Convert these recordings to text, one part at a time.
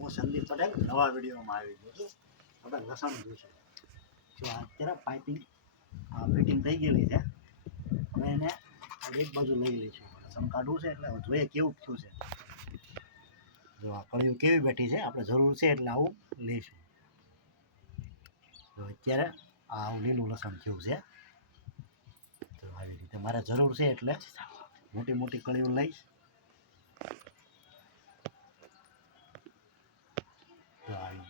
હું સંદીપ પટેલ નવા વિડીયોમાં આવી ગયો છું. આપણે લસણ જોઈશું. જો અત્યારે પાઇપિંગ ફિટિંગ થઈ ગયેલી છે. હવે એને એક બાજુ લઈ લઈશું. લસણ કાઢવું છે એટલે જોઈએ કેવું થયું છે. જો આ કળીઓ કેવી બેઠી છે, આપણે જરૂર છે એટલે આવું લઈશું. તો અત્યારે આવું લીલું લસણ થયું છે. તો આવી રીતે મારે જરૂર છે એટલે મોટી મોટી કળીઓ લઈશ. તો આવી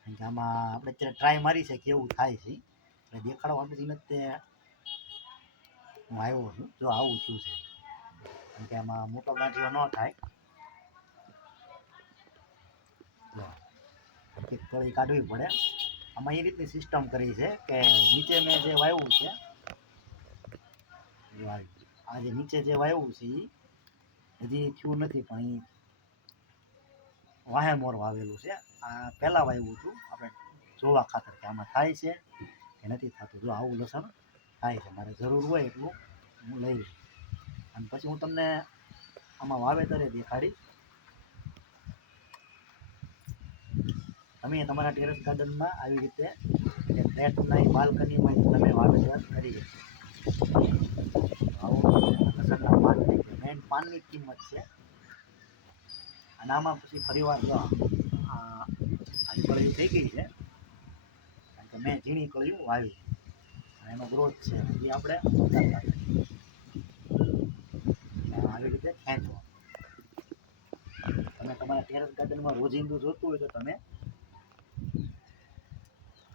કારણ કે આમાં આપણે અત્યારે ટ્રાય મારી છે કેવું થાય છે એટલે દેખાડવા પછી નથી હું આવ્યો છું. જો આવું થયું છે કારણ કે આમાં મોટો ગાંઠિયો ન થાય. એક કળી કાઢવી પડે. આમાં એ રીતની સિસ્ટમ કરી છે કે નીચે મેં જે વાવ્યું છે, આ જે નીચે જે વાવ્યું છે એ હજી થયું નથી, પણ એ વાહે મોર વાવેલું છે. આ પહેલાં વાવ્યું હતું આપણે જોવા ખાતર કે આમાં થાય છે કે નથી થતું. જો આવું લસણ થાય છે, મારે જરૂર હોય એટલું હું લઈ લઉં અને પછી હું તમને આમાં વાવેતરે દેખાડીશ. તમે તમારા ટેરેસ ગાર્ડનમાં આવી રીતે ફ્લેટના બાલ્કનીમાં તમે વાવેતર કરી શકો. આવું લસણના પાન થઈ ગયા. મેઇન પાનની જ કિંમત છે. અને આમાં પછી ફરીવાર જો આ કળીઓ થઈ ગઈ છે કારણ કે મેં ઝીણી કળીઓ વાવી અને એનો ગ્રોથ છે એ આપણે આવી રીતે ખેંચવો. તમે તમારા ટેરેસ ગાર્ડનમાં રોજિંદુ જોતું હોય તો તમે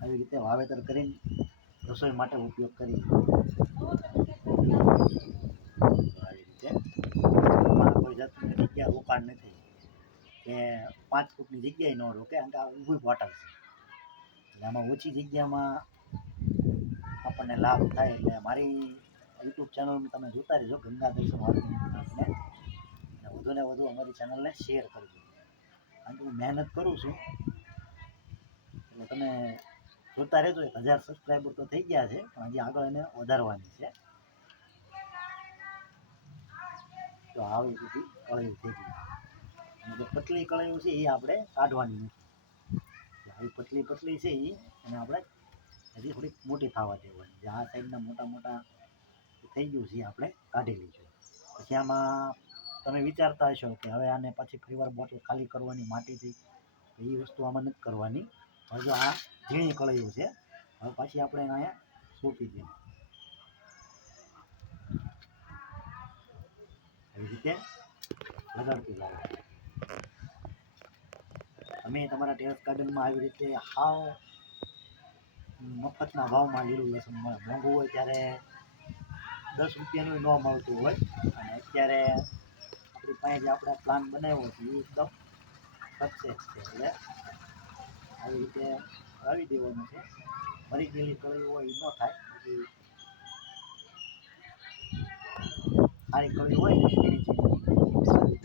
આવી રીતે વાવેતર કરીને રસોઈ માટે ઉપયોગ કરી. આવી રીતે કોઈ જાતની જગ્યા રોકાણ નથી કે 5 ફૂટની જગ્યાએ ન રોકે કારણ કે આ ઊભી બોટલ છે એટલે આમાં ઓછી જગ્યામાં આપણને લાભ થાય. એટલે મારી યુટ્યુબ ચેનલમાં તમે જોતા રહેજો ગંગા દર્શન વાળીને વધુને વધુ અમારી ચેનલને શેર કરજો કારણ કે હું મહેનત કરું છું એટલે તમે જોતા રહેજો. 1000 સબસ્ક્રાઈબર તો થઈ ગયા છે પણ હજી આગળ એને વધારવાની છે. તો આવી બધી કળીઓ થઈ ગઈ અને જે પતલી કળીઓ છે એ આપણે કાઢવાની નથી. આવી પતલી પતલી છે એને આપણે હજી થોડીક મોટી થવા દેવાની. જે આ સાઈડના મોટા મોટા થઈ ગયું છે આપણે કાઢી લઈશું. પછી આમાં તમે વિચારતા હશો કે હવે આને પછી ફરીવાર બોટલ ખાલી કરવાની માટીથી, એ વસ્તુ આમાં નથી કરવાની. હવે જો આ ઝીણી કળીઓ છે, હવે પાછી આપણે એને અહીંયા સોંપી દઈએ. એવી રીતે લગાડતું જાઓ. તમે તમારા ટેરેસ ગાર્ડનમાં આવી રીતે હાવ મફતના ભાવમાં લીલું લસણ મળે. મોંઘું હોય ત્યારે 10 રૂપિયાનું ન મળતું હોય અને અત્યારે આપણી પાસે જે આપણે પ્લાન બનાવ્યો છે એ એકદમ સક્સેસ છે. એટલે આવી રીતે વાવી દેવાનું છે. મરી ગયેલી કળીઓ હોય એ ન થાય. પછી સારી કળી હોય ને ઝીણી ઝીણી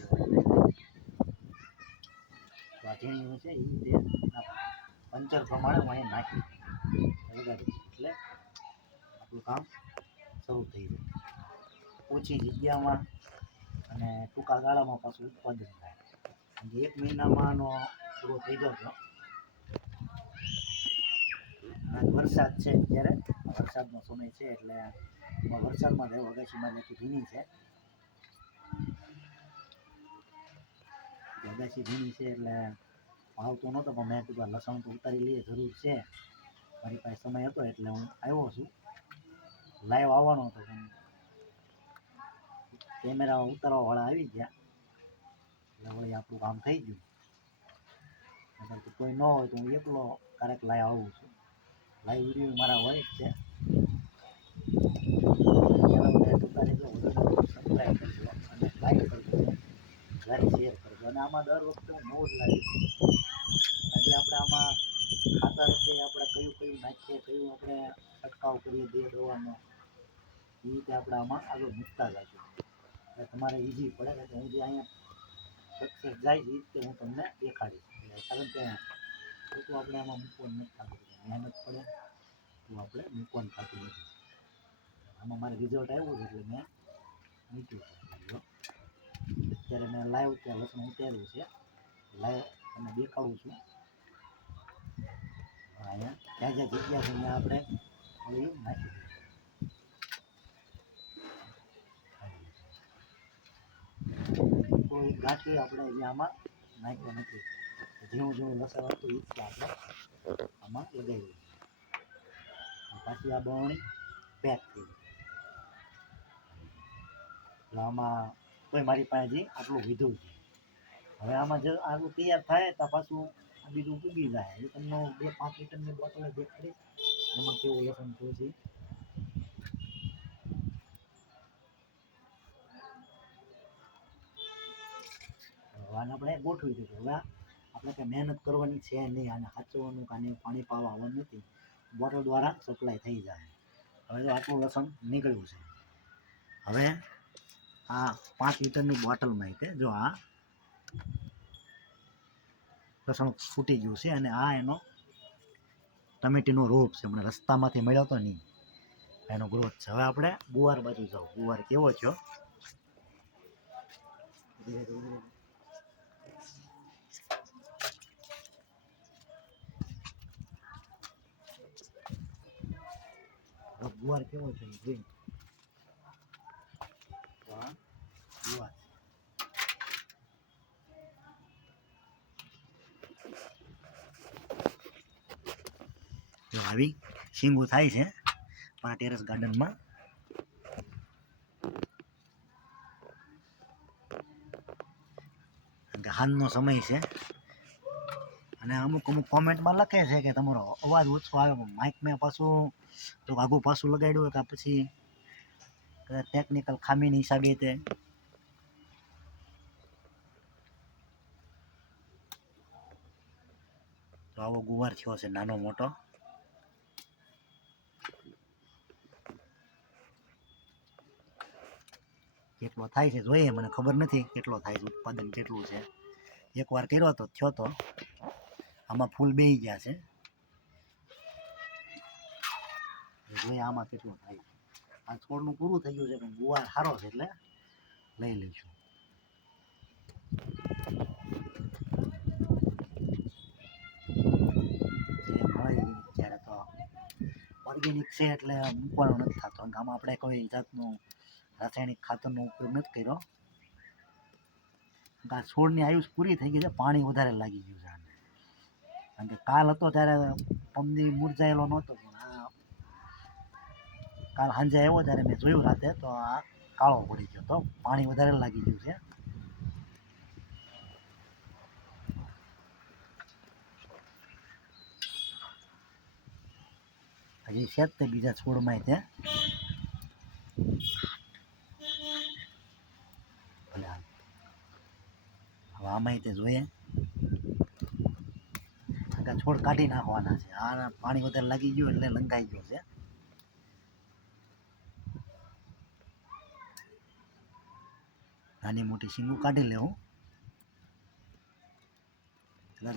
તો આ ઝીણી છે એ તે પંચર પ્રમાણે હું અહીંયા નાખી લગાડી એટલે આપણું કામ શરૂ થઈ જાય. ઓછી જગ્યામાં અને ટૂંકા ગાળામાં પાછું ઉત્પાદન થાય. અને 1 મહિનામાં આનો પૂરો થઈ જતો. વરસાદ છે અત્યારે વરસાદનો સમય છે એટલે વરસાદમાં રહેવો અગાશીમાં જેથી ભીની છે. અગાશી ભીની છે એટલે આવતો નહોતો પણ મેં કીધું લસણ તો ઉતારી લઈએ, જરૂર છે. મારી પાસે સમય હતો એટલે હું આવ્યો છું. લાઈવ આવવાનો હતો પણ કેમેરા ઉતારવાવાળા આવી ગયા એટલે વળી આપણું કામ થઈ ગયું. નહીંતર તો કોઈ ન હોય તો હું એકલો ક્યારેક લાઈવ આવું છું. લાઈવ વિડીયો મારા હોય જ છે. સબસ્ક્રાઈબ કરજો અને લાઈક કરજો, લાઈક શેર કરજો. અને આમાં દર વખતે હું નવું જ લાવીશ. આજે આપણે આમાં ખાતર છે આપણે કયું કયું નાખીએ, કયું આપણે છંટકાવ કરીએ બે દવાનો, એ રીતે આપણે આમાં આગળ મૂકતા જઈશું. એટલે તમારે ઈઝી પડે કે હું જે અહીંયા સક્સેસ જાય એ રીતે હું તમને દેખાડીશ. કારણ કે ખોટું આપણે આમાં મૂકવાનું નથી થતું. મહેનત પડે તો આપણે મૂકવાનું થતું નથી. આમાં મારે રિઝલ્ટ આવ્યું છે એટલે મેં મૂક્યું છે. અત્યારે મેં લાઈવ ત્યાં લસણ ઉતાર્યું છે. લાય તમને દેખાડું છું. અહીંયા જ્યાં જ્યાં જગ્યા છે ત્યાં આપણે હવે નાખી દઈએ. કોઈ ગાંઠી આપણે અહીંયા આમાં નાખ્યો નથી. જેવું જેવું લસણ હતું એ રીતે આપણે આમાં લગાવી પાછી આ બવણી પેક થઈ ગઈ. એટલે આમાં કોઈ મારી પાસે હજી આટલું લીધું છે. હવે આમાં જો આટલું તૈયાર થાય તો પાછું બીજું ઉગી જાય. એ તમને 2-5 લીટરની બોટલ દેખાડી એમાં કેવું લસણ થયું છે. આને આપણે ગોઠવી દીધું. હવે આપણે કંઈ મહેનત કરવાની છે નહીં. આને સાચવવાનું કે આને પાણી પાવા આવવાનું નથી. બોટલ દ્વારા સપ્લાય થઈ જાય. હવે જો આટલું લસણ નીકળ્યું છે. હવે આ 5 લીટરની બોટલમાં છે જો આ લસણ ફૂટી ગયું છે અને આ એનો ટમેટીનો રોપ છે. મને રસ્તામાંથી મળ્યો તો નહીં એનો ગ્રોથ છે. હવે આપણે ગુવાર બાજુ જાઓ. ગુવાર કેવો છો? ગુવાર કેવો છે જોઈ. ગુવાર આવી શીંગું થાય છે આ ટેરેસ ગાર્ડનમાં. હાલનો સમય છે અને અમુક કોમેન્ટમાં લખે છે કે તમારો અવાજ ઓછો આવે. માઇક મેં પાછું તો આગું પાછું લગાડ્યું તો પછી ટેકનિકલ ખામીની હિસાબે તે તો આવો ગુવાર થયો છે નાનો મોટો. કેટલો થાય છે જોઈએ, મને ખબર નથી કેટલો થાય છે, ઉત્પાદન કેટલું છે. એકવાર કર્યો તો થયો તો. આમાં ફૂલ બેસી ગયા છે જોઈએ આમાં કેટલું થાય. આ છોડનું પૂરું થઈ ગયું છે પણ ગુવાર સારો છે એટલે લઈ લઈશું. જ્યારે તો ઓર્ગેનિક છે એટલે મૂકવાનો નથી થતો. આમાં આપણે કોઈ જાતનું રાસાયણિક ખાતરનો ઉપયોગ નથી કર્યો. આ છોડની આયુષ પૂરી થઈ ગઈ છે. પાણી વધારે લાગી ગયું છે આને. કારણ કે કાલ હતો ત્યારે પમદી મુરઝાયેલો નહોતો પણ આ કાલ સાંજે આવ્યો ત્યારે મેં જોયું રાતે તો આ કાળો પડી ગયો તો પાણી વધારે લાગી ગયું છે. હજી છે જ તે બીજા છોડમાં તે ભલે હવે આમાં તે જોઈએ છોડ કાઢી નાખવાના છે. આ પાણી વધારે લાગી ગયું એટલે લંગાઈ ગયો છે. નાની મોટી શીંગું કાઢી લેવું.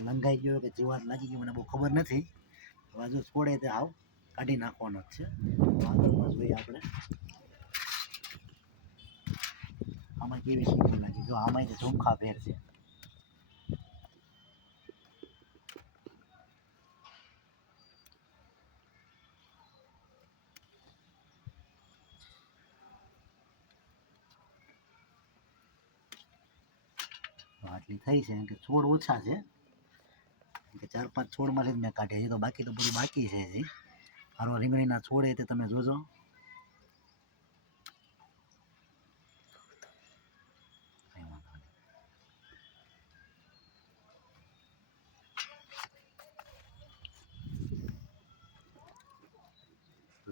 લંગાઈ ગયો કે જીવાત લાગી ગઈ મને બહુ ખબર નથી. બાજુ છોડે તે આવ કાઢી નાખવાનો જ છે. આગળમાં જોઈએ આપણે આમાં કેવી શીંગું લાગી. જો આમાં ઝુમખા ફેર છે. આટલી થઈ છે કે છોડ ઓછા છે કે 4-5 છોડમાંથી જ મેં કાઢ્યા છે. તો બાકી તો બધું બાકી છે હજી. મારો રીંગણીના છોડ એ તે તમે જોજો.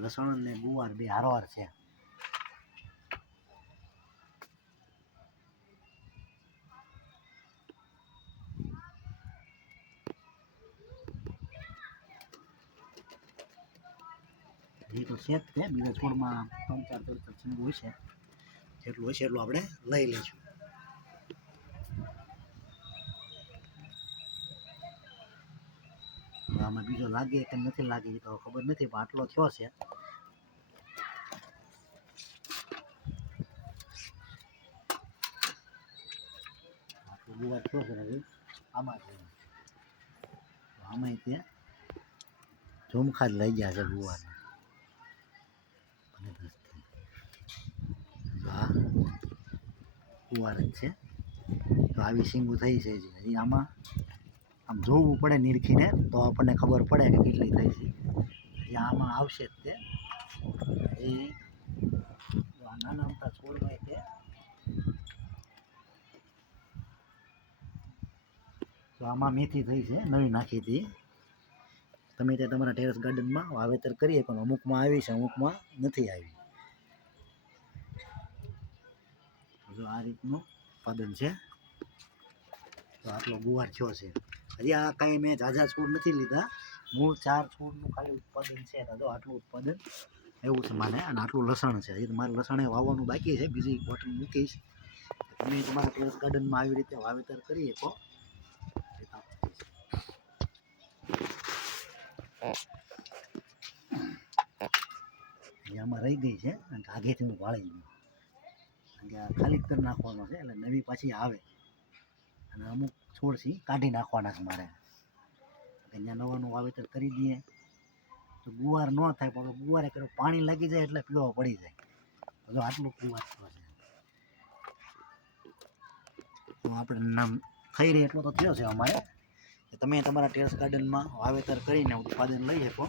લસણ ને ગુવાર બે હારવાર છે. એ તો છે જ તે બીજા છોડમાં 3-4 શીંગું હોય છે. જેટલું હોય છે એટલું આપણે લઈ લઈશું. આમાં બીજો લાગે કે નથી લાગે તો ખબર નથી પણ આટલો થયો છે. આટલો ગુવાર થયો છે હજી આમાં છે આમાં તે ઝુમખા જ લઈ ગયા છે ગુવારના અને દસથી આ ગુવાર જ છે તો આવી સિંગું થઈ છે હજી આમાં આમ જોવું પડે નીરખીને તો આપણને ખબર પડે કે કેટલી થઈ છે હજી આમાં આવશે જ તે હજી નાના મોટા છોડમાં તે તો આમાં મેથી થઈ છે નવી નાખી હતી તમે ત્યાં તમારા ટેરેસ ગાર્ડનમાં વાવેતર કરીએ પણ અમુકમાં આવી છે અમુકમાં નથી આવી જો આ રીતનું ઉત્પાદન છે તો આટલો ગુવાર થયો છે હજી આ કાંઈ મેં ઝાઝા છોડ નથી લીધા મૂળ 4 છોડનું ખાલી ઉત્પાદન છે તો આટલું ઉત્પાદન એવું છે મારે અને આટલું લસણ છે હજી મારે લસણે વાવવાનું બાકી છે બીજી બોટલ મૂકીશ તમે તમારા ટેરેસ ગાર્ડનમાં આવી રીતે વાવેતર કરી શકો આમાં રહી ગઈ છે અને આગેથી હું વાળી ગયું કારણ કે આ ખાલી જ કરી નાખવાનો છે એટલે નવી પાછી આવે અને અમુક છોડથી કાઢી નાખવાના છે મારે ત્યાં નવાનું વાવેતર કરી દઈએ તો ગુવાર ન થાય પણ ગુવારે કર્યો પાણી લાગી જાય એટલે પીળો પડી જાય તો આટલું ગુવાર થયો છે તો આપણે નામ થઈ રહે એટલો તો થયો છે અમારે તમે તમારા ટેરેસ ગાર્ડનમાં વાવેતર કરીને ઉત્પાદન લઈ શકો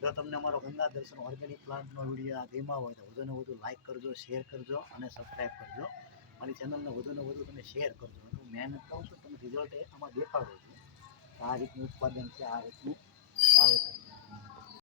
જો તમને અમારો ગંગા દર્શન ઓર્ગેનિક પ્લાન્ટનો વિડીયો ગમ્યો હોય તો વધુને વધુ લાઇક કરજો શેર કરજો અને સબસ્ક્રાઈબ કરજો મારી ચેનલને વધુને વધુ તમે શેર કરજો હું મહેનત કરું છું તમે રિઝલ્ટ આમાં દેખાડો છો આ રીતનું ઉત્પાદન છે આ રીતનું વાવેતર